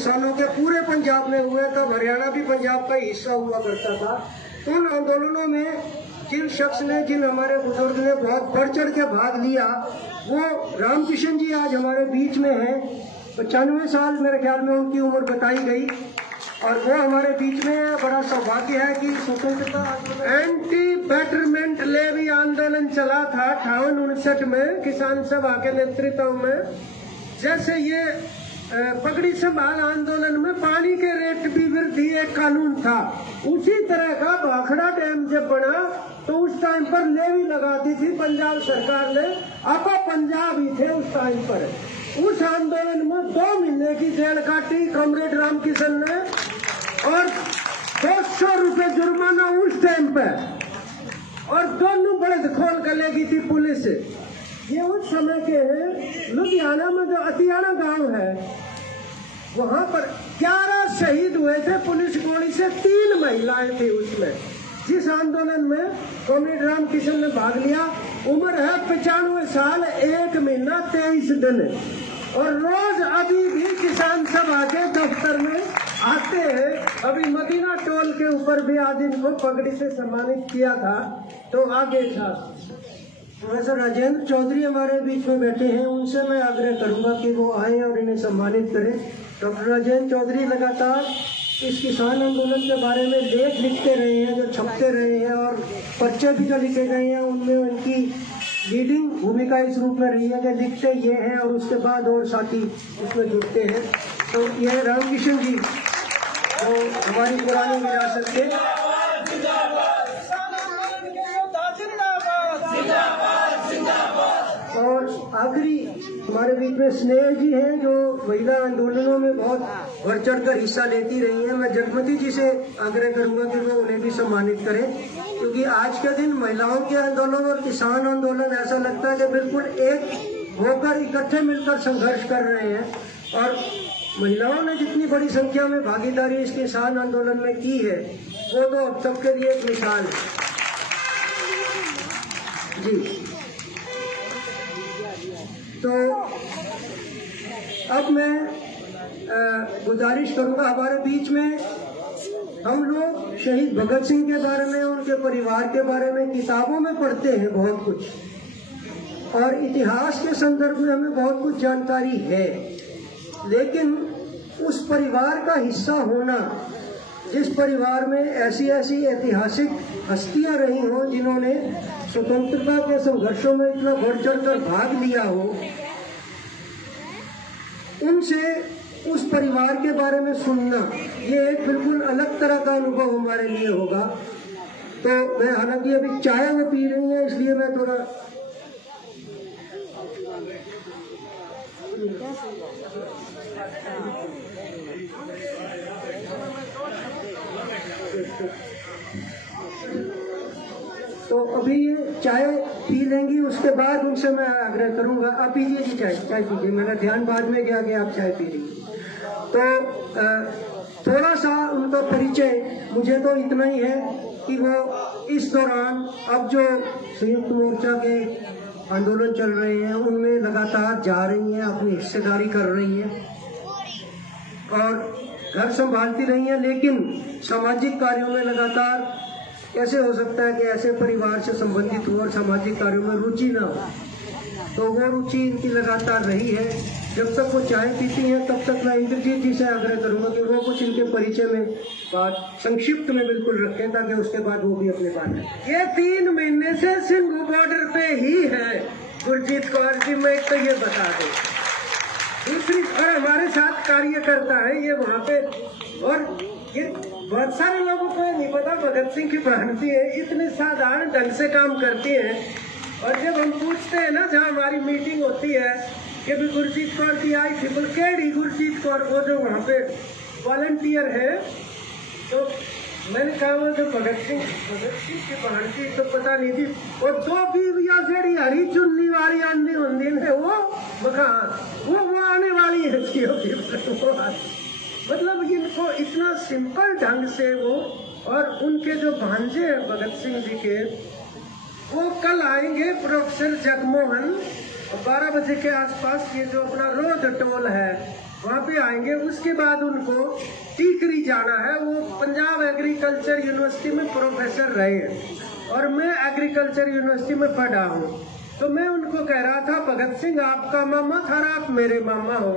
किसानों के पूरे पंजाब में हुए, तब हरियाणा भी पंजाब का हिस्सा हुआ करता था। उन आंदोलनों में जिन शख्स ने, जिन हमारे बुजुर्ग ने बहुत बढ़ चढ़ के भाग लिया, वो रामकिशन जी आज हमारे बीच में हैं। 95 साल मेरे ख्याल में उनकी उम्र बताई गई, और वो हमारे बीच में है। बड़ा सौभाग्य है कि स्वतंत्रता एंटी बैटरमेंट लेवी आंदोलन चला था 58-59 में किसान सभा के नेतृत्व में। जैसे ये पगड़ी संभाल आंदोलन में पानी के रेट भी वृद्धि एक कानून था, उसी तरह का भाखड़ा डैम जब बना तो उस टाइम पर लेवी लगाती थी पंजाब सरकार ने। आपा पंजाब ही थे उस टाइम पर। उस आंदोलन में 2 महीने की जेल काटी कॉमरेड रामकिशन ने, और 200 रुपए जुर्माना उस टाइम पे, और दोनों बड़े खोल कर लेगी थी पुलिस। ये उस समय के हैं। लुधियाना में जो अतियाना गांव है, वहां पर 11 शहीद हुए थे पुलिस गोली से। 3 महिलाएं थी उसमें। जिस आंदोलन में कॉमरेड रामकिशन ने भाग लिया, उम्र है 95 साल 1 महीना 23 दिन, और रोज अभी भी किसान सभा के दफ्तर में आते हैं। अभी मदीना टोल के ऊपर भी आज इनको पगड़ी से सम्मानित किया था। तो आगे था प्रोफेसर राजेंद्र चौधरी हमारे बीच में बैठे हैं, उनसे मैं आग्रह करूंगा कि वो आए और इन्हें सम्मानित करें। डॉक्टर राजेंद्र चौधरी लगातार इस किसान आंदोलन के बारे में लेख लिखते रहे हैं, जो छपते रहे हैं, और पर्चे भी जो लिखे गए हैं उनमें उनकी लीडिंग भूमिका इस रूप में रही है कि लिखते ये हैं और उसके बाद और साथी उसमें जुड़ते हैं। तो यह रामकिशन जी तो हमारी पुरानी विरासत के, और आखिरी हमारे बीच में स्नेह जी हैं, जो महिला आंदोलनों में बहुत बढ़ चढ़ कर हिस्सा लेती रही हैं। मैं जगमती जी से आग्रह करूंगा कि वो उन्हें भी सम्मानित करें, क्योंकि आज के दिन महिलाओं के आंदोलन और किसान आंदोलन ऐसा लगता है कि बिल्कुल एक होकर इकट्ठे मिलकर संघर्ष कर रहे हैं। और महिलाओं ने जितनी बड़ी संख्या में भागीदारी इस किसान आंदोलन में की है, वो तो अब सबके लिए एक मिसाल है जी। तो अब मैं गुजारिश करूंगा, हमारे बीच में हम लोग शहीद भगत सिंह के बारे में, उनके परिवार के बारे में किताबों में पढ़ते हैं बहुत कुछ, और इतिहास के संदर्भ में हमें बहुत कुछ जानकारी है, लेकिन उस परिवार का हिस्सा होना, जिस परिवार में ऐसी ऐसी ऐतिहासिक हस्तियां रही हों जिन्होंने स्वतंत्रता के संघर्षों में इतना बढ़ चढ़कर भाग लिया हो, उनसे उस परिवार के बारे में सुनना, ये एक बिल्कुल अलग तरह का अनुभव हमारे लिए होगा। तो मैं, हालांकि अभी चाय वो पी रही है, इसलिए मैं थोड़ा तो अभी ये चाय पी लेंगी, उसके बाद उनसे मैं आग्रह करूंगा, आप पीजिए जी चाय पीजिए। मेरा ध्यान बाद में गया कि आप चाय पी रही। तो थोड़ा सा उनका परिचय, मुझे तो इतना ही है कि वो इस दौरान अब जो संयुक्त मोर्चा के आंदोलन चल रहे हैं उनमें लगातार जा रही हैं, अपनी हिस्सेदारी कर रही हैं और घर संभालती रही हैं, लेकिन सामाजिक कार्यों में लगातार, कैसे हो सकता है कि ऐसे परिवार से संबंधित हो और सामाजिक कार्यों में रुचि ना हो, तो वो रुचि इनकी लगातार रही है। जब तक वो चाय पीती हैं तब तक मैं इंद्रजीत जी से आग्रह करूंगा कि वो कुछ इनके परिचय में बात संक्षिप्त में बिल्कुल रखें, ताकि उसके बाद वो भी अपने बात है। ये 3 महीने से सिंघू बॉर्डर पे ही है गुरजीत कौर जी, मैं तो ये बता दूं। दूसरी, और हमारे साथ कार्य करता है ये वहाँ पे, और ये बहुत सारे लोगों को नहीं पता भगत सिंह की भांति है, इतने साधारण ढंग से काम करती है। और जब हम पूछते हैं ना, जहाँ हमारी मीटिंग होती है कि भी गुरजीत कौर की आई थी, बोल केड़ी गुरजीत कौर, वो जो वहाँ पे वॉलंटियर है, तो मैंने कहा वो जो भगत सिंह की भांति तो पता नहीं थी। और 2 बीवियां जेड़ी हरी चुन्नी वाली आंधी होंदी है, वो आने वाली है मतलब इनको इतना सिंपल ढंग से वो, और उनके जो भांजे हैं भगत सिंह जी के, वो कल आएंगे प्रोफेसर जगमोहन 12 बजे के आसपास। ये जो अपना रोड टोल है वहाँ पे आएंगे। उसके बाद उनको टीकरी जाना है। वो पंजाब एग्रीकल्चर यूनिवर्सिटी में प्रोफेसर रहे हैं और मैं एग्रीकल्चर यूनिवर्सिटी में पढ़ा हूँ। तो मैं उनको कह रहा था, भगत सिंह आपका मामा था, आप मेरे मामा हो।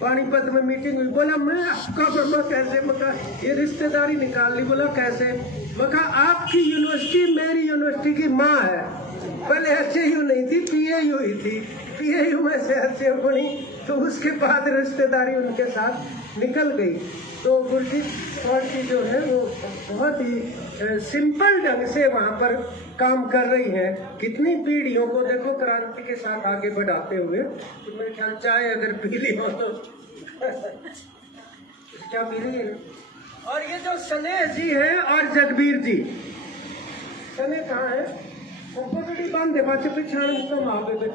पानीपत में मीटिंग हुई, बोला मैं आपका मामा कैसे? मका ये रिश्तेदारी निकाल ली। बोला कैसे? मका आपकी यूनिवर्सिटी मेरी यूनिवर्सिटी की माँ है। पहले HAU नहीं थी, PAU ही थी। PAU में से HAU बनी, तो उसके बाद रिश्तेदारी उनके साथ निकल गई। तो गुरजीत कौर जी जो है वो बहुत ही सिंपल ढंग से वहाँ पर काम कर रही है। कितनी पीढ़ियों को देखो क्रांति के साथ आगे बढ़ाते हुए। तो मेरे ख्याल चाय अगर पी ली हो तो क्या पी रही है। और ये जो स्नेह जी है और जगबीर जी, स्नेह कहाँ है? पगड़ी बांधे पाचे पिछाड़ कम आ गए।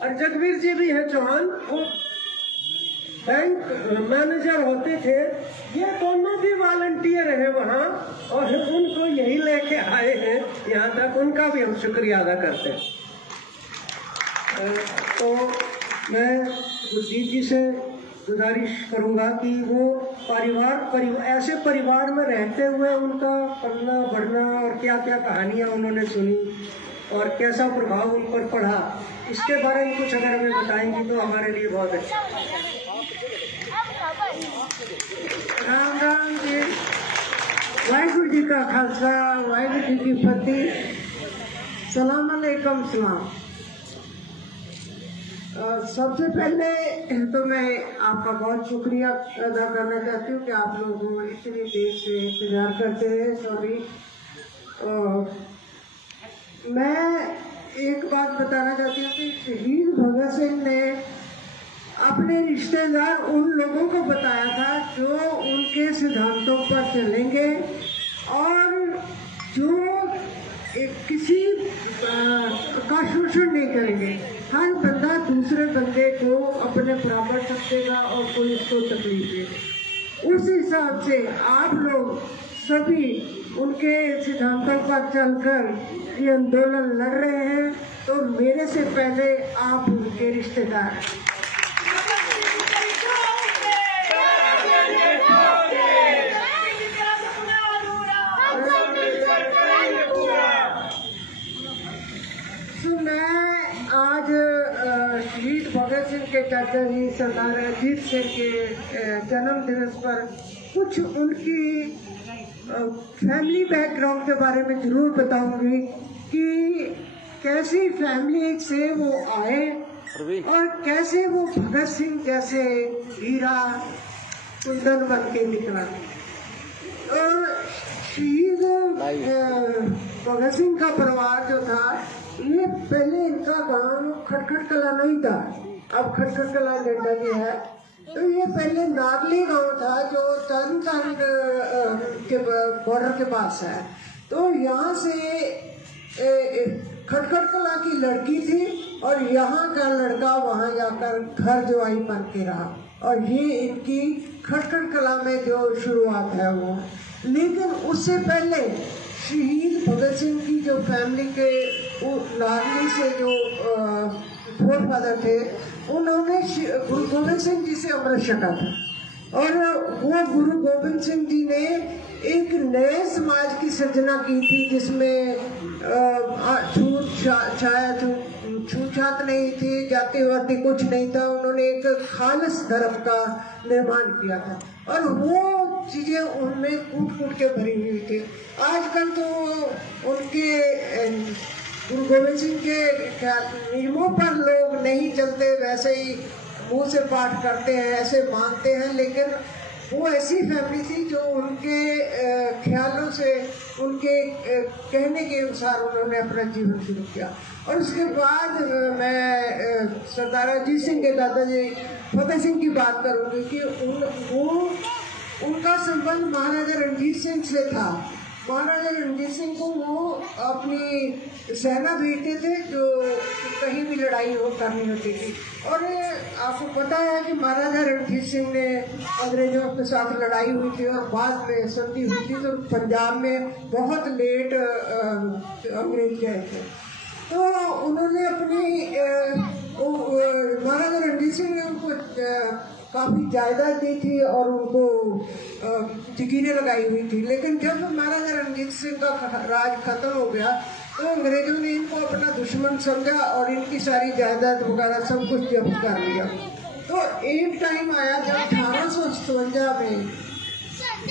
और जगबीर जी भी है चौहान, वो बैंक मैनेजर होते थे। ये दोनों भी वॉलंटियर है वहाँ और उनको यही लेके आए हैं यहाँ तक। उनका भी हम शुक्रिया अदा करते हैं। तो मैं गुरजीत जी से गुजारिश करूँगा कि वो परिवार ऐसे परिवार में रहते हुए उनका पढ़ना बढ़ना और क्या क्या कहानियाँ उन्होंने सुनी और कैसा प्रभाव उन पर पड़ा, इसके बारे में कुछ अगर हमें बताएंगी तो हमारे लिए बहुत अच्छा। राम राम जी, वाहिगुरु जी का खालसा, वाहिगुरु जी की फतेह। सलाम अलैकुम सलाम। सबसे पहले तो मैं आपका बहुत शुक्रिया अदा करना चाहती हूँ कि आप लोग इतनी देर से इंतजार करते हैं। सॉरी। मैं एक बात बताना चाहती हूँ कि शहीद भगत सिंह ने अपने रिश्तेदार उन लोगों को बताया था जो उनके सिद्धांतों पर चलेंगे और जो किसी का शोषण नहीं करेंगे। हर बंदा दूसरे बंदे को अपने बराबर समझेगा और कोई उसको तकलीफ दे। उस हिसाब से आप लोग सभी उनके सिद्धांतों पर चलकर ये आंदोलन लड़ रहे हैं, तो मेरे से पहले आप उनके रिश्तेदार। आज शहीद भगत सिंह के चाचा जी सरदार अजीत सिंह के जन्म दिवस पर कुछ उनकी फैमिली बैकग्राउंड के बारे में जरूर बताऊंगी कि कैसी फैमिली से वो आए और कैसे वो भगत सिंह जैसे हीरा कुंदन बन के निकला। और शहीद भगत सिंह का परिवार जो था, ये पहले इनका गांव खटखट कला नहीं था, अब खटखट कला डेटा की है। तो ये पहले नागली गांव था जो तरन के बॉर्डर के पास है। तो यहाँ से खटखट कला की लड़की थी और यहाँ का लड़का वहाँ जाकर घर जवाई बन के रहा और ये इनकी खटखट कला में जो शुरुआत है वो। लेकिन उससे पहले शहीद भगत सिंह की जो फैमिली के नागली से जो फोर फादर थे, उन्होंने गुरु गोविंद सिंह जी से अमृत छका था और वो गुरु गोविंद सिंह जी ने एक नए समाज की सृजना की थी जिसमें छूत नहीं थी, जाति वाति कुछ नहीं था। उन्होंने एक खालिस धर्म का निर्माण किया था और वो चीजें उनमें कूट कूट के भरी हुई थी। आजकल तो उनके गुरु गोविंद सिंह के नियमों पर लोग नहीं चलते, वैसे ही मुंह से पाठ करते हैं, ऐसे मानते हैं। लेकिन वो ऐसी फैमिली थी जो उनके ख्यालों से, उनके कहने के अनुसार उन्होंने अपना जीवन शुरू किया। और उसके बाद मैं सरदार अजीत सिंह के दादाजी फतेह सिंह की बात करूंगी कि उनका संबंध महाराजा रणजीत सिंह से था। महाराजा रणजीत सिंह को वो अपनी सेना भेजते थे जो कहीं भी लड़ाई हो करनी होती थी। और आपको पता है कि महाराजा रणजीत सिंह ने अंग्रेजों के साथ लड़ाई हुई थी और बाद में संधि हुई थी, तो पंजाब में बहुत लेट अंग्रेज गए थे। तो उन्होंने अपनी महाराजा रणजीत सिंह ने उनको काफ़ी जायदाद दी थी और उनको जगीरें लगाई हुई थी। लेकिन जब महाराजा रणजीत सिंह का राज खत्म हो गया तो अंग्रेजों ने इनको अपना दुश्मन समझा और इनकी सारी जायदाद वगैरह सब कुछ जब्त कर लिया। तो एक टाइम आया जब 1857 में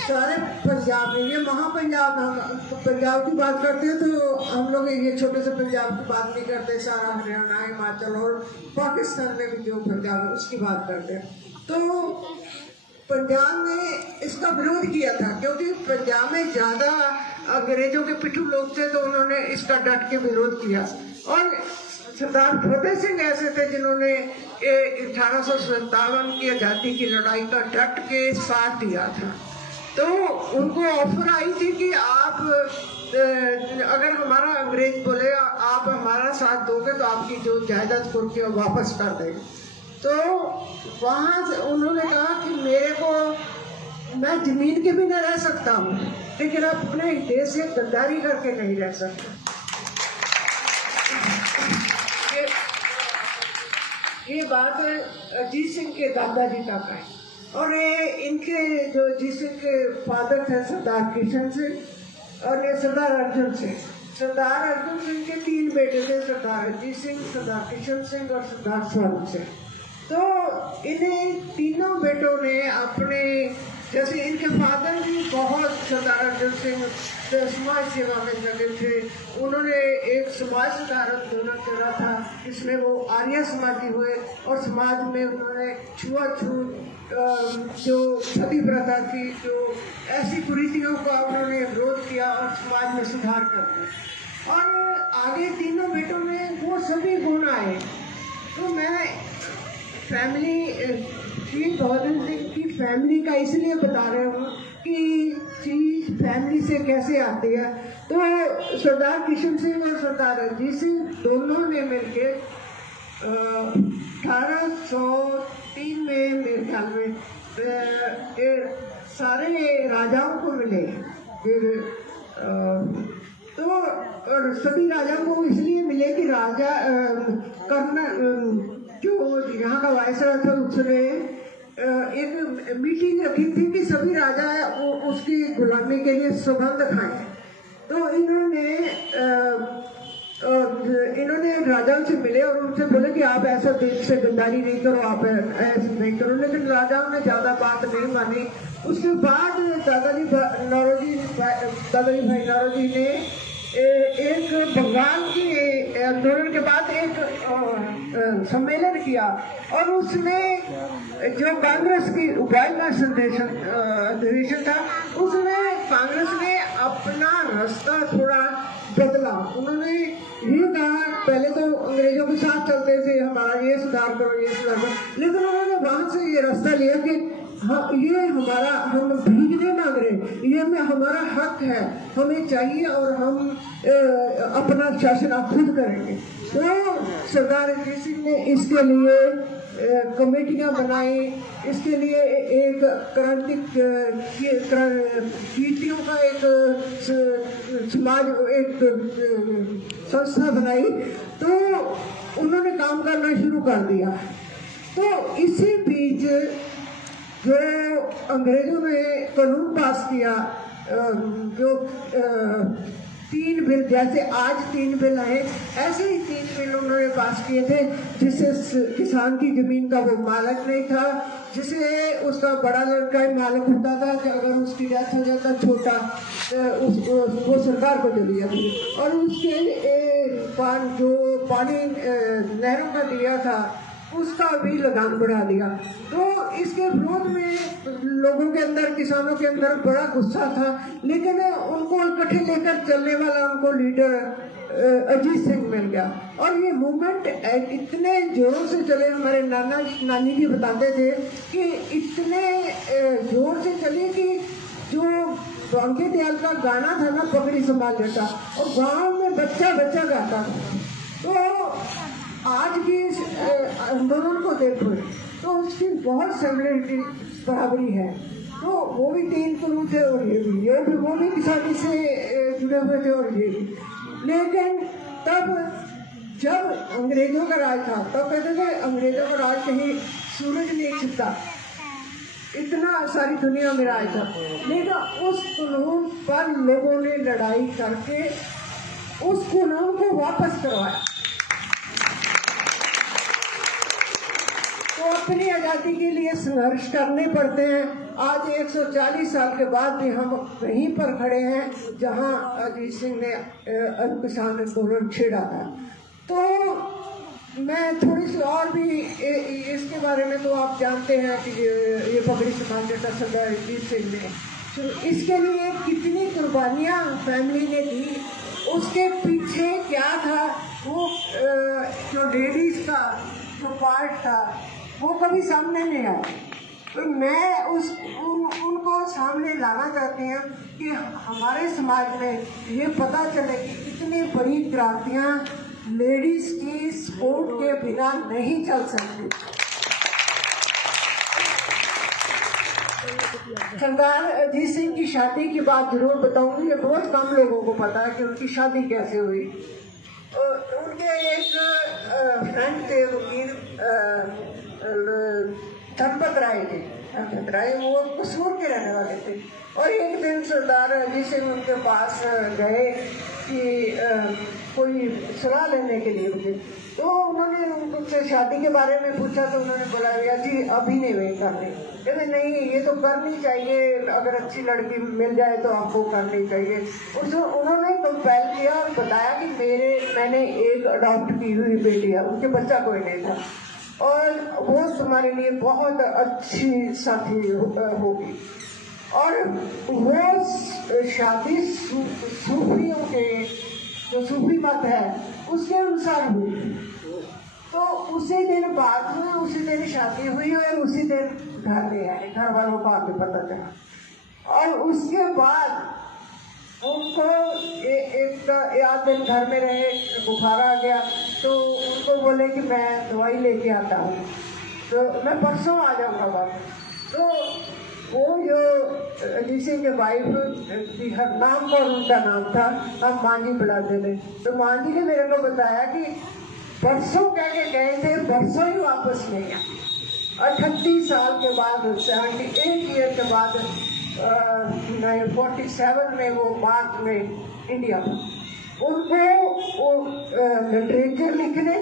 सारे पंजाब में, ये महापंजाब, हम पंजाब की बात करते हैं तो हम लोग ये छोटे से पंजाब की बात नहीं करते, सारा हरियाणा, हिमाचल और पाकिस्तान में भी जो पंजाब है उसकी बात करते हैं। तो पंजाब ने इसका विरोध किया था क्योंकि पंजाब में ज्यादा अंग्रेजों के पिट्ठू लोग थे, तो उन्होंने इसका डट के विरोध किया। और सरदार फतेह सिंह ऐसे थे जिन्होंने 1857 की आजादी की लड़ाई का डट के साथ दिया था। तो उनको ऑफर आई थी कि आप अगर हमारा अंग्रेज बोले आप हमारा साथ दोगे तो आपकी जो जायदाद कुर्की वापस कर देंगे। तो वहां से उन्होंने कहा कि मेरे को, मैं जमीन के बिना रह सकता हूँ लेकिन अपने देश से गद्दारी करके नहीं रह सकता। ये बात अजीत सिंह के दादाजी का है। और ये इनके जो अजीत सिंह के फादर थे सरदार किशन सिंह और ये सरदार अर्जुन सिंह। सरदार अर्जुन सिंह के 3 बेटे थे, सरदार अजीत सिंह, सरदार किशन सिंह और सरदार स्वर्ण सिंह। तो इन्हें तीनों बेटों ने अपने, जैसे इनके फादर भी बहुत, सरदार अर्जुन सिंह समाज सेवा में लगे थे। उन्होंने एक समाज सुधार आंदोलन करा था जिसमें वो आर्य समाजी हुए और समाज में उन्होंने छुआछूत, जो सती प्रथा थी, जो ऐसी कुरीतियों का उन्होंने विरोध किया और समाज में सुधार कर दिया। और आगे तीनों बेटों में वो सभी गुण आए। तो मैं फैमिली श्री बहादुर सिंह की फैमिली का इसलिए बता रहे हूँ कि चीज फैमिली से कैसे आती है। तो सरदार किशन सिंह और सरदार अजीत सिंह दोनों ने मिलके 1803 में मेरे ख्याल में सारे राजाओं को मिले। फिर तो और सभी राजाओं को इसलिए मिले कि राजा कर्नल जो यहाँ का वायसराय था उसने एक मीटिंग रखी थी कि सभी राजा उसकी गुलामी के लिए सुगंध खाएं। तो इन्होंने राजाओं से मिले और उनसे बोले कि आप ऐसा देश से गद्दारी नहीं करो, आप ऐसा नहीं करो। लेकिन राजाओं ने ज्यादा बात नहीं मानी। उसके बाद दादाजी भाई नौरोजी ने एक बंगाल की आंदोलन के बाद एक सम्मेलन किया और उसने जो कांग्रेस की वाइल्ड अधिवेशन था उसमें कांग्रेस ने अपना रास्ता थोड़ा बदला। उन्होंने ये कहा, पहले तो अंग्रेजों के साथ चलते थे, हमारा ये सुधार करो, ये सुधार करो, लेकिन उन्होंने वहां से ये रास्ता लिया कि हाँ, ये हमारा, हम भीख नहीं मांग रहे, ये में हमारा हक है, हमें चाहिए और हम अपना शासन आप खुद करेंगे। तो सरदार अजीत सिंह ने इसके लिए कमेटियां बनाई, इसके लिए एक क्रांतिक कीर्तियों का एक समाज, एक संस्था बनाई। तो उन्होंने काम करना शुरू कर दिया। तो इसी बीच जो अंग्रेजों ने कानून पास किया, जो 3 बिल, जैसे आज 3 बिल आए ऐसे ही 3 बिल उन्होंने पास किए थे, जिससे किसान की जमीन का वो मालिक नहीं था, जिसे उसका बड़ा लड़का ही मालिक होता था कि अगर उसकी डेथ हो जाता छोटा वो सरकार को चली जाती। और उसके जो पानी नहरों का दिया था उसका भी लगान बढ़ा दिया। तो इसके विरोध में लोगों के अंदर, किसानों के अंदर बड़ा गुस्सा था, लेकिन उनको इकट्ठे लेकर चलने वाला उनको लीडर अजीत सिंह मिल गया। और ये मूवमेंट इतने जोरों से चले, हमारे नानी जी बताते थे कि इतने जोर से चले कि जो बांके दयाल का गाना था ना, पगड़ी संभाल लेता, और गांव में बच्चा बच्चा गाता था। तो आज की आंदोलन को देखो तो उसकी बहुत सिमिलरिटी, बराबरी है। तो वो भी 3 करोड़ थे और ये भी वो भी किसानी से जुड़े हुए थे और ये भी। लेकिन तब जब अंग्रेजों का राज था तब कहते थे अंग्रेजों का राज कहीं सूरज नहीं छिपता। इतना सारी दुनिया में राज था, लेकिन उस कानून पर लोगों ने लड़ाई करके उस कानून को वापस करवाया। तो अपनी आज़ादी के लिए संघर्ष करने पड़ते हैं। आज 140 साल के बाद भी हम वहीं पर खड़े हैं जहां अजीत सिंह ने किसान आंदोलन छेड़ा था। तो मैं थोड़ी सी और भी इसके बारे में, तो आप जानते हैं कि ये पगड़ी समाज जटा सरदार अजीत सिंह ने, तो इसके लिए कितनी कुर्बानियां फैमिली ने दी, उसके पीछे क्या था, वो जो लेडीज का जो पार्ट था वो कभी सामने नहीं आया। तो मैं उनको सामने लाना चाहती हूँ कि हमारे समाज में ये पता चले कि कितनी बड़ी क्रांतियाँ लेडीज की सपोर्ट के बिना नहीं चल सकती। सरदार अजीत सिंह की शादी की बात जरूर बताऊंगी, ये बहुत कम लोगों को पता है कि उनकी शादी कैसे हुई। उनके एक फ्रेंड थे वकील धनपत राय थे, धनपत राय वो कसूर के रहने वाले थे। और एक दिन सरदार अजीत सिंह उनके पास गए कि कोई सलाह लेने के लिए मुझे, तो उन्होंने उनसे शादी के बारे में पूछा। तो उन्होंने बोला भैया जी अभी नहीं करनी, कहते नहीं ये तो करनी चाहिए, अगर अच्छी लड़की मिल जाए तो आपको करनी चाहिए। उन्होंने कंपेल किया और बताया कि मैंने एक अडॉप्ट की हुई बेटी है, उनके बच्चा कोई नहीं था और वो तुम्हारे लिए बहुत अच्छी साथी होगी। और वो शादी सूफियों के जो सूफी मत है उसके अनुसार हुई। तो उसी दिन बाद में उसी दिन शादी हुई और उसी दिन घर ले आए, घर वालों को आगे पता चला। और उसके बाद उनको एक आध दिन घर में रहे, बुखार आ गया, तो उनको बोले कि मैं दवाई लेके आता हूँ, तो मैं परसों आ जाऊँगा वापस। तो वो जो अजीत सिंह के वाइफ नाम का उनका नाम था, हम मांझी बुलाते थे, तो मांझी ने मेरे को बताया कि परसों कह के गए थे, परसों ही वापस नहीं आए। 38 साल के बाद, 78 ईयर के बाद 47 में वो मार्च में इंडिया में उनको लिटरेचर लिखने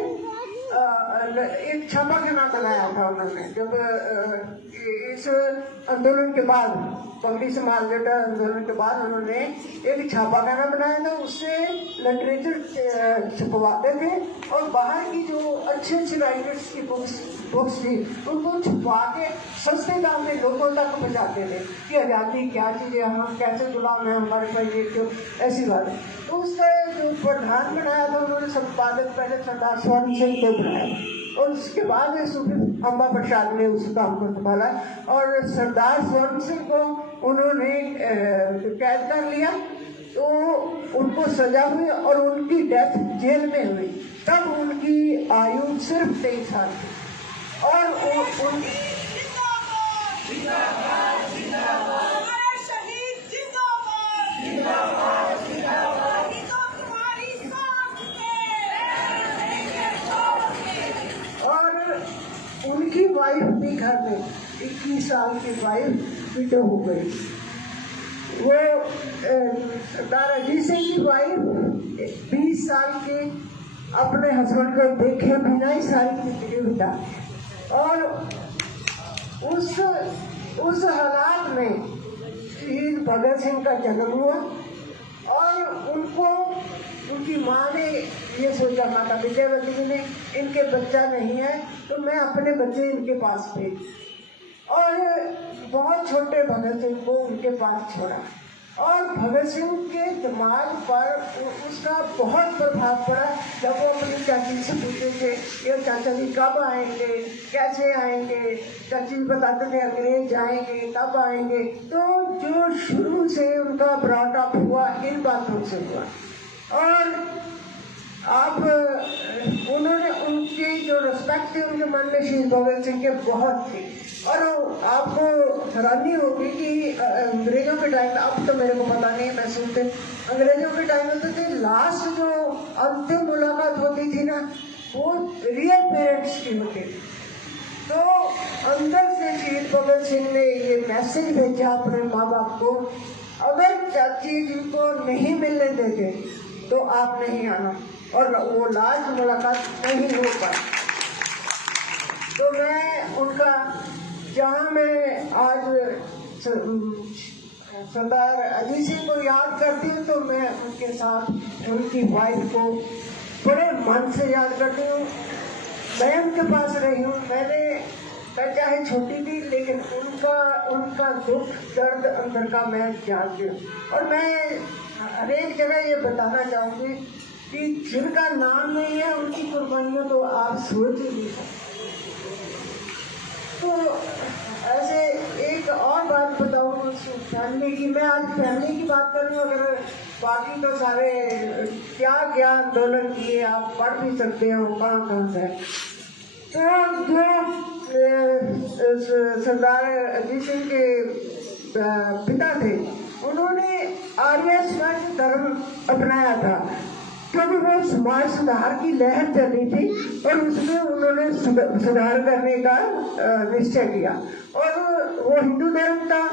एक छापाखाना बनाया था उन्होंने। जब इस आंदोलन के बाद, पगड़ी समाज जटा आंदोलन के बाद उन्होंने एक छापाखाना बनाया था, उससे लिटरेचर छपवाते थे और बाहर की जो अच्छे राइटर्स की बुक्स थी उनको छुपा के सस्ते दाम में लोगों तक पहुँचाते थे कि आज़ादी क्या चीज़ है, हम कैसे गुलाम है, हमारे पास ये क्यों, ऐसी बात है। तो उसका जो प्रधान बनाया था उन्होंने संपादक पहले सरदार स्वर्ण सिंह को बनाया और उसके बाद अम्बा प्रसाद ने उस काम को संभाला और सरदार स्वर्ण सिंह को उन्होंने कैद कर लिया। तो उनको सजा हुई और उनकी डेथ जेल में हुई। तब उनकी आयु सिर्फ 23 साल थी और उनकी वाइफ भी घर में 21 साल की वाइफ विडो हो गई। वो सरदार अजीत सिंह की वाइफ 20 साल के अपने हस्बैंड को देखे बिना ही सारी जिंदगी बिता और उस हालात में शहीद भगत सिंह का जन्म हुआ और उनकी माँ ने ये सोचा, माता विजयवती जी ने, इनके बच्चा नहीं है तो मैं अपने बच्चे इनके पास भेज, और बहुत छोटे भगत सिंह को उनके पास छोड़ा। और भगत सिंह के दिमाग पर उसका बहुत प्रभाव पड़ा जब वो अपनी चाची से पूछते थे ये चाचा जी कब आएंगे, कैसे आएंगे, चाची बताते थे अंग्रेज आएंगे, कब आएंगे। तो जो शुरू से उनका ब्रॉटअप हुआ इन बातों से हुआ और आप उन्होंने उनकी जो रिस्पेक्ट थी उनके मन में शहीद भगत सिंह के बहुत थी। और आपको हैरानी होगी कि अंग्रेजों के टाइम, अब तो मेरे को पता नहीं, मैं सुनते अंग्रेजों के टाइम में तो लास्ट जो अंतिम मुलाकात होती थी ना वो रियल पेरेंट्स की होती थी। तो अंदर से शहीद भगत सिंह ने ये मैसेज भेजा अपने माँ बाप को, अगर चाची जी को नहीं मिलने देते तो आप नहीं आना, और वो लास्ट मुलाकात नहीं हो पाई। तो मैं उनका, जहाँ मैं आज सरदार अजीत सिंह को याद करती हूँ, तो मैं उनके साथ उनकी वाइफ को बड़े मन से याद करती हूँ। मैं उनके पास रही हूँ, मैंने चाहे छोटी थी लेकिन उनका दुख दर्द अंदर का मैं जानती हूँ। और मैं हर एक जगह ये बताना चाहूँगी कि जिनका नाम नहीं है उनकी कुर्बानियों तो आप सोच ही नहीं सकते। तो ऐसे एक और बात बताऊँ फैमिली की, मैं आज फैमिली की बात कर रही हूँ, अगर बाकी तो सारे क्या क्या आंदोलन किए आप पढ़ भी सकते हो कहाँ से। तो जो सरदार अजीत सिंह के पिता थे, उन्होंने आर्य समाज धर्म अपनाया था, क्योंकि वो समाज सुधार की लहर चल रही थी और उसमें उन्होंने सुधार करने का निश्चय किया। और वो हिंदू धर्म था,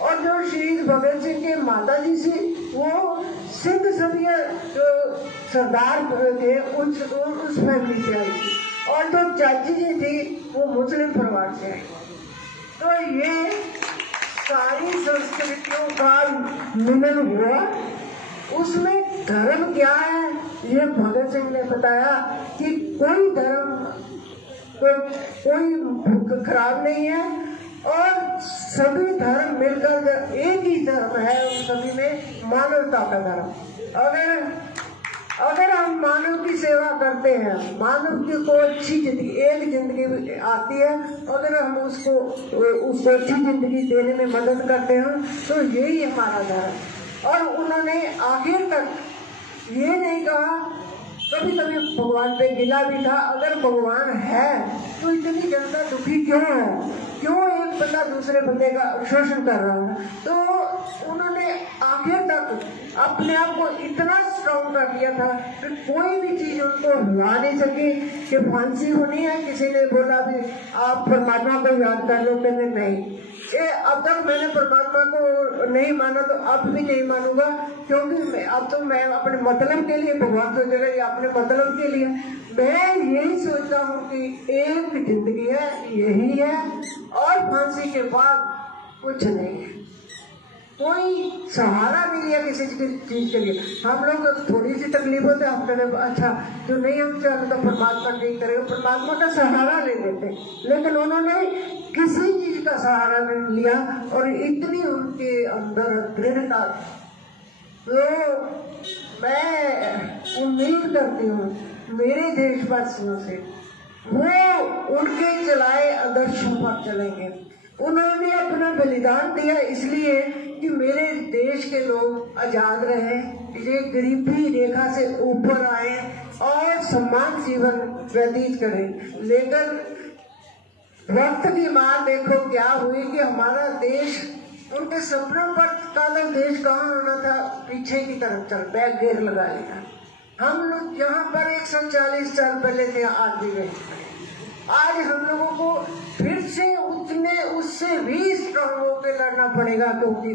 और जो शहीद भगत सिंह के माता जी से वो सिंध सभ्य जो सरदार थे उस फैमिली से आई थी, और जो चाची जी थी वो मुस्लिम परिवार से आई। तो ये सारी संस्कृतियों का मिलन हुआ। उसमें धर्म क्या है ये भगत सिंह ने बताया कि कोई धर्म कोई खराब नहीं है, और सभी धर्म मिलकर एक ही धर्म है, उन सभी में मानवता का धर्म। अगर हम मानव की सेवा करते हैं, मानव की को अच्छी जिंदगी, एक जिंदगी आती है, अगर हम उसको अच्छी जिंदगी देने में मदद करते हैं तो यही हमारा धर्म। और उन्होंने आखिर तक ये नहीं कहा, कभी कभी भगवान पे गिला भी था, अगर भगवान है तो इतनी जनता दुखी क्यों है, क्यों एक बंदा दूसरे बंदे का शोषण कर रहा है। तो उन्होंने आखिर तक अपने आप को इतना स्ट्रॉन्ग कर दिया था कि कोई भी चीज उनको हिला नहीं सकी। कि फांसी होनी है, किसी ने बोला भी आप परमात्मा को याद कर लो, कहते नहीं, ये अब तक मैंने परमात्मा को नहीं माना तो अब भी नहीं मानूंगा, क्योंकि अब तो मैं अपने मतलब के लिए, भगवान सोचेगा ये अपने मतलब के लिए। मैं यही सोचता हूँ कि एक जिंदगी है, यही है, और फांसी के बाद कुछ नहीं है, कोई सहारा नहीं लिया किसी चीज के लिए। हम लोग थोड़ी सी तकलीफ होती है, हम कहते अच्छा जो नहीं हम चाहते तो परमात्मा ठीक करेगा, परमात्मा का सहारा ले लेते, लेकिन उन्होंने किसी चीज का सहारा नहीं लिया, और इतनी उनके अंदर दृढ़ता। तो मैं उम्मीद करती हूँ मेरे देशवासियों से, वो उनके चलाए आदर्शों पर चलेंगे। उन्होंने अपना बलिदान दिया इसलिए कि मेरे देश के लोग आजाद रहे, ये गरीबी रेखा से ऊपर आए और सम्मान जीवन व्यतीत करें। लेकिन वक्त की मार देखो क्या हुई कि हमारा देश उनके सपनों पर का देश कहाँ होना था, पीछे की तरफ चल बैक गेयर लगा लिया। हम लोग यहाँ पर 140 साल पहले थे, आज भी गए। आज हम लोगों को फिर से उससे भी स्ट्रॉन्ग होकर लड़ना पड़ेगा, क्योंकि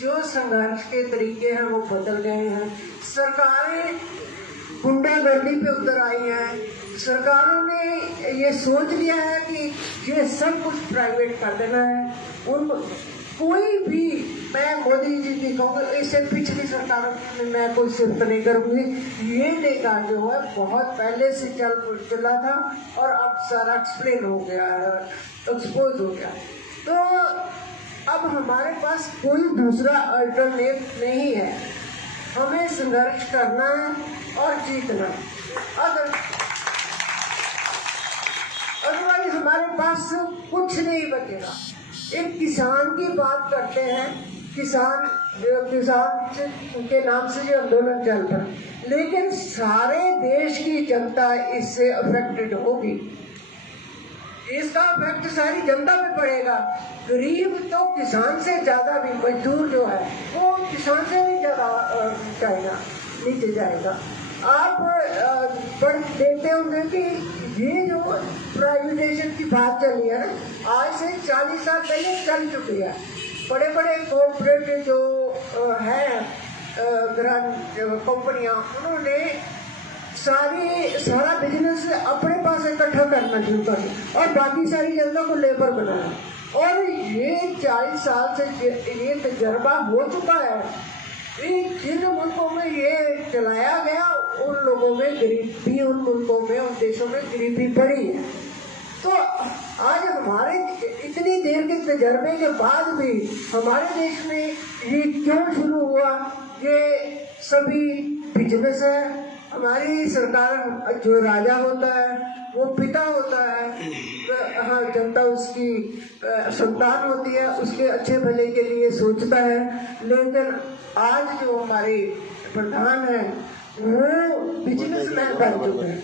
जो संघर्ष के तरीके हैं वो बदल गए हैं। सरकारें गुंडागर्दी पे उतर आई हैं, सरकारों ने ये सोच लिया है कि ये सब कुछ प्राइवेट कर देना है। उन कोई भी, मैं मोदी जी की कहूँगा, इससे पिछली सरकारों में मैं कोई सिर्फ नहीं करूँगी, ये लेगा जो है बहुत पहले से चला था और अब सारा एक्सप्लेन हो गया है, एक्सपोज हो गया। तो अब हमारे पास कोई दूसरा अल्टरनेट नहीं है, हमें संघर्ष करना है और जीतना। अदरवाइज हमारे पास कुछ नहीं बचेगा। एक किसान की बात करते हैं, किसान के नाम से जो आंदोलन चल रहा है, लेकिन सारे देश की जनता इससे अफेक्टेड होगी, इसका इफेक्ट सारी जनता पे पड़ेगा। गरीब तो किसान से ज्यादा भी, मजदूर जो है वो किसान से भी ज्यादा जाएगा, नीचे जाएगा। आप पढ़ देखते होंगे कि ये जो प्राइवेटाइजेशन की बात चली है ना, आज से 40 साल पहले चल चुकी है। बड़े बड़े कॉर्पोरेट जो हैं कंपनियां, उन्होंने सारा बिजनेस अपने पास इकट्ठा करना शुरू कर दिया और बाकी सारी जनता को लेबर बनाया। और ये 40 साल से ये तजर्बा हो चुका है। जिन मुल्कों में ये चलाया गया, उन लोगों में गरीबी, उन मुल्कों में, उन देशों में गरीबी बढ़ी है। तो आज हमारे इतनी देर के तजर्बे के बाद भी हमारे देश में ये क्यों शुरू हुआ? ये सभी बिजनेस है। हमारी सरकार, जो राजा होता है वो पिता होता है, हाँ, जनता उसकी संतान होती है, उसके अच्छे भले के लिए सोचता है। लेकिन आज जो हमारे प्रधान है वो बिजनेसमैन बन चुके हैं।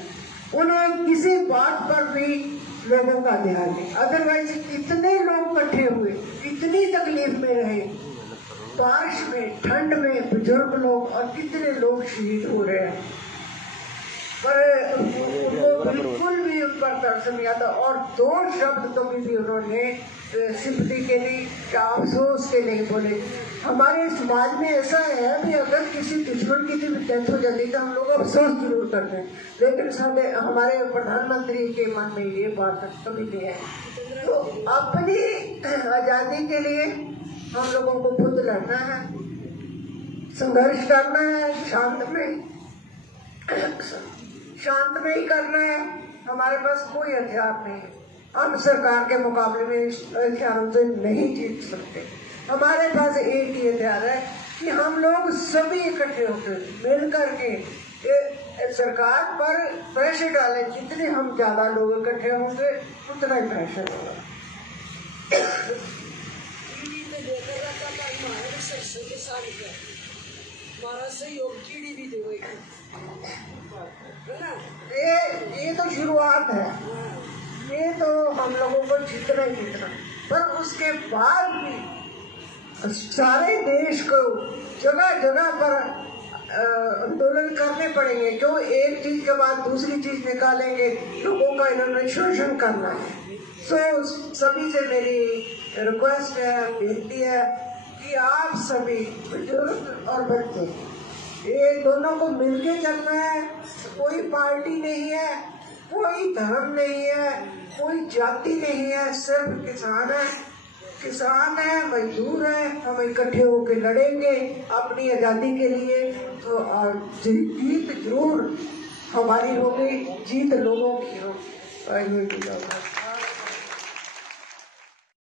उन्हें किसी बात पर भी लोगों का ध्यान नहीं। अदरवाइज कितने लोग इकट्ठे हुए, इतनी तकलीफ में रहे, बारिश में, ठंड में, बुजुर्ग लोग, और कितने लोग शहीद हो रहे हैं, पर बिल्कुल भी उन पर तरस नहीं आता। और 2 शब्द कभी भी उन्होंने सिंपैथी के नहीं या अफसोस के नहीं बोले। हमारे समाज में ऐसा है कि अगर किसी दुश्मन की भी डेथ हो जाती है तो हम लोग अफसोस जरूर करते हैं, लेकिन हमारे प्रधानमंत्री के मन में ये बात कभी नहीं है। तो अपनी आज़ादी के लिए हम लोगों को खुद लड़ना है, संघर्ष करना है, शांत में ही करना है। हमारे पास कोई हथियार नहीं है, हम सरकार के मुकाबले में हथियारों से नहीं जीत सकते। हमारे पास एक ही हथियार है कि हम लोग सभी इकट्ठे होकर मिल करके सरकार पर प्रेशर डालें। जितने हम ज्यादा लोग इकट्ठे होंगे उतना ही प्रेशर होगा। ये तो शुरुआत है, ये तो हम लोगों को जीतना ही जीतना, पर उसके बाद भी सारे देश को जगह जगह पर आंदोलन करने पड़ेंगे। जो एक चीज के बाद दूसरी चीज निकालेंगे, लोगों का इन्होंने शोषण करना है। सो सभी से मेरी रिक्वेस्ट है, विनती है कि आप सभी बुजुर्ग और बच्चे, ये दोनों को मिलके चलना है। कोई पार्टी नहीं है, कोई धर्म नहीं है, कोई जाति नहीं है, सिर्फ किसान है, मजदूर है। हम इकट्ठे होकर लड़ेंगे अपनी आज़ादी के लिए, तो जीत जरूर हमारी होगी, जीत लोगों की होगी।